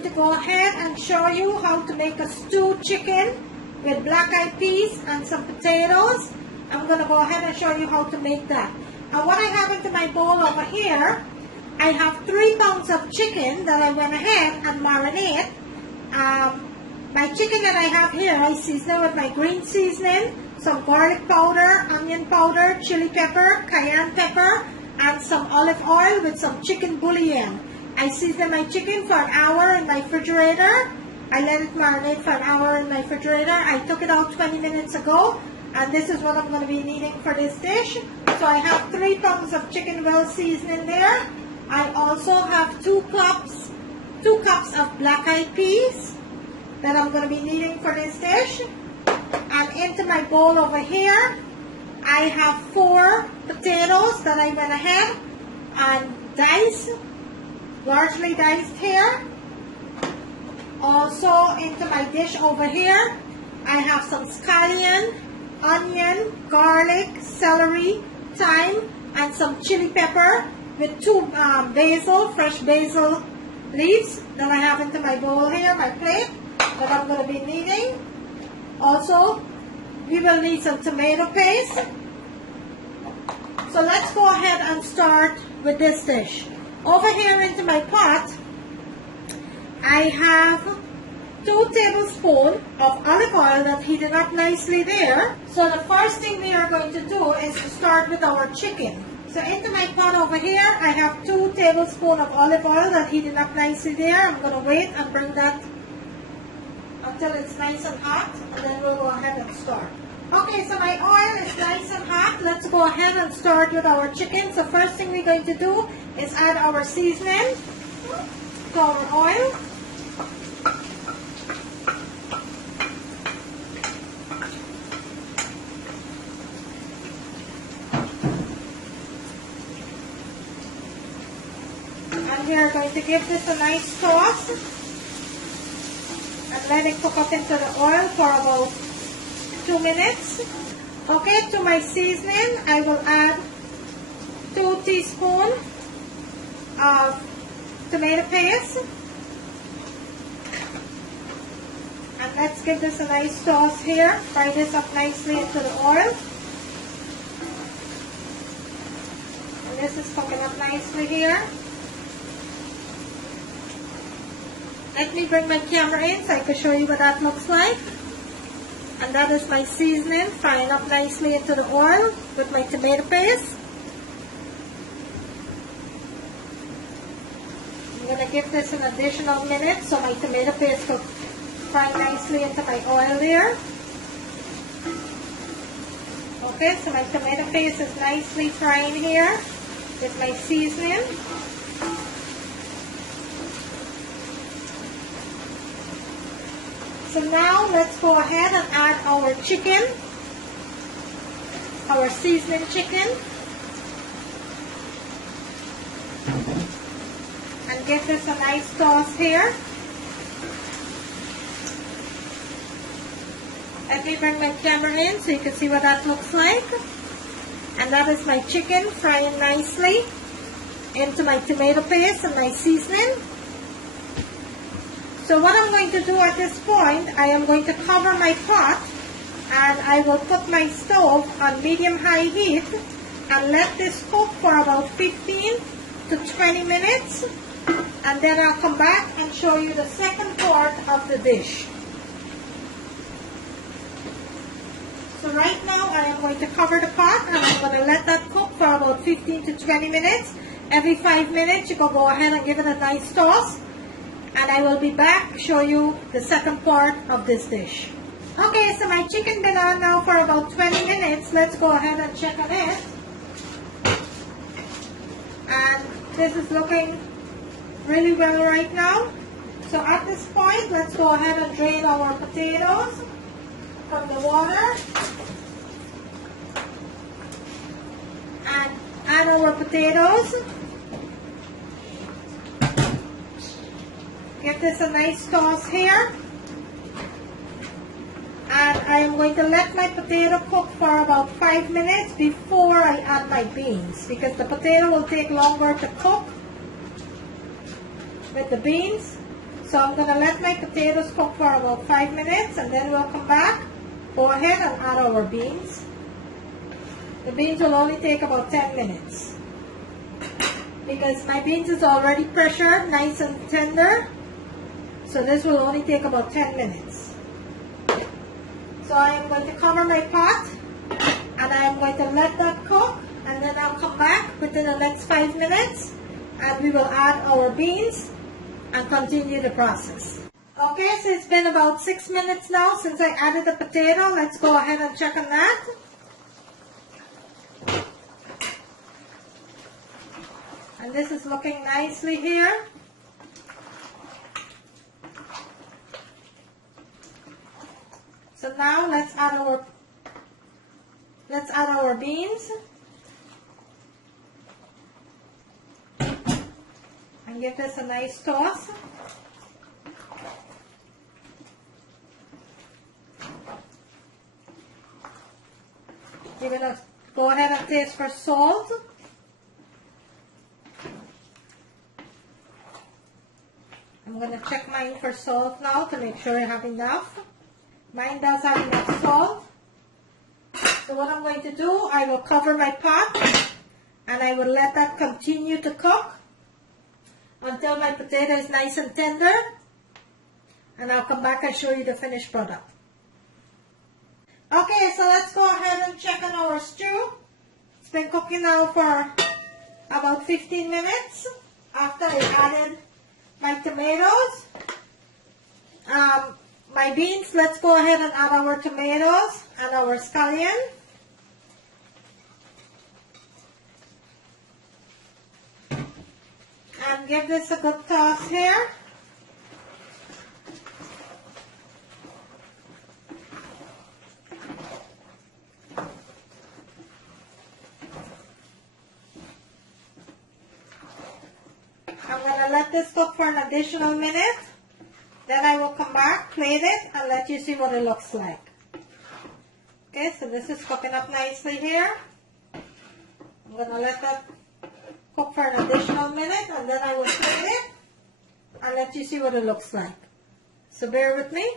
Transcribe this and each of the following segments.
going to go ahead and show you how to make a stewed chicken with black eyed peas and some potatoes. I'm going to go ahead and show you how to make that. And what I have into my bowl over here, I have 3 pounds of chicken that I went ahead and marinate. My chicken that I have here, I season it with my green seasoning, some garlic powder, onion powder, chili pepper, cayenne pepper, and some olive oil with some chicken bouillon. I season my chicken for an hour in my refrigerator. I let it marinate for an hour in my refrigerator. I took it out 20 minutes ago, and this is what I'm going to be needing for this dish. So I have 3 pounds of chicken well seasoned in there. I also have 2 cups of black eyed peas that I'm going to be needing for this dish. And into my bowl over here, I have 4 potatoes that I went ahead and diced, largely diced here. Also into my dish over here, I have some scallion, onion, garlic, celery, thyme, and some chili pepper with 2 fresh basil leaves that I have into my bowl here, my plate, that I'm going to be needing. Also, we will need some tomato paste. So let's go ahead and start with this dish. Over here into my pot, I have 2 tablespoons of olive oil that's heating up nicely there. So the first thing we are going to do is to start with our chicken. So into my pot over here, I have 2 tablespoons of olive oil that's heating up nicely there. I'm going to wait and bring that until it's nice and hot, and then we'll go ahead and start. Okay, so my oil is nice and hot. Let's go ahead and start with our chicken. So first thing we're going to do is add our seasoning to our oil. And we are going to give this a nice toss and let it cook up into the oil for about 2 minutes. Okay, to my seasoning, I will add 2 teaspoons of tomato paste. And let's give this a nice toss here. Fry this up nicely into the oil. And this is cooking up nicely here. Let me bring my camera in so I can show you what that looks like. And that is my seasoning frying up nicely into the oil with my tomato paste. I'm going to give this an additional minute so my tomato paste will fry nicely into my oil there. Okay, so my tomato paste is nicely frying here with my seasoning. So now let's go ahead and add our chicken, our seasoned chicken, and give this a nice toss here. Let me bring my camera in so you can see what that looks like. And that is my chicken frying nicely into my tomato paste and my seasoning. So what I'm going to do at this point, I am going to cover my pot and I will put my stove on medium-high heat and let this cook for about 15 to 20 minutes, and then I'll come back and show you the second part of the dish. So right now I am going to cover the pot and I'm going to let that cook for about 15 to 20 minutes. Every 5 minutes you can go ahead and give it a nice toss. And I will be back to show you the second part of this dish. Okay, so my chicken been on now for about 20 minutes. Let's go ahead and check on it. And this is looking really well right now. So at this point, let's go ahead and drain our potatoes from the water. And add our potatoes. Give this a nice toss here. And I am going to let my potato cook for about 5 minutes before I add my beans, because the potato will take longer to cook with the beans. So I'm going to let my potatoes cook for about 5 minutes, and then we'll come back, go ahead and add our beans. The beans will only take about 10 minutes because my beans is already pressured, nice and tender. So this will only take about 10 minutes. So I am going to cover my pot and I am going to let that cook, and then I'll come back within the next 5 minutes and we will add our beans and continue the process. Okay, so it's been about 6 minutes now since I added the potato. Let's go ahead and check on that. And this is looking nicely here. So now let's add our beans and give this a nice toss. You're going to go ahead and taste for salt. I'm going to check mine for salt now to make sure I have enough. Mine does have enough salt. So what I'm going to do, I will cover my pot and I will let that continue to cook until my potato is nice and tender. And I'll come back and show you the finished product. Okay, so let's go ahead and check on our stew. It's been cooking now for about 15 minutes after I added my tomatoes. My beans, let's go ahead and add our tomatoes and our scallion. And give this a good toss here. I'm going to let this cook for an additional minute. Then I will come back, plate it, and let you see what it looks like. Okay, so this is cooking up nicely here. I'm going to let that cook for an additional minute, and then I will plate it and let you see what it looks like. So bear with me.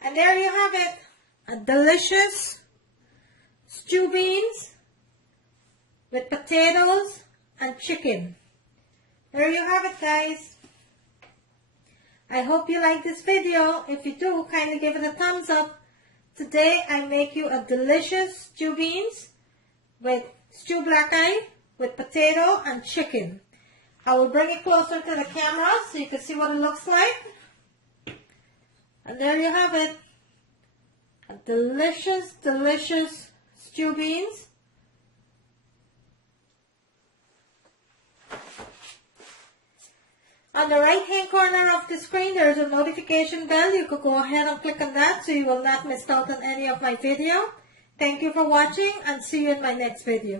And there you have it. A delicious stew beans with potatoes and chicken. There you have it, guys. I hope you like this video. If you do, kindly give it a thumbs up. Today I make you a delicious stew beans with stew black eye with potato and chicken. I will bring it closer to the camera so you can see what it looks like. And there you have it. A delicious, delicious stew beans. On the right hand corner of the screen there is a notification bell. You could go ahead and click on that so you will not miss out on any of my video. Thank you for watching and see you in my next video.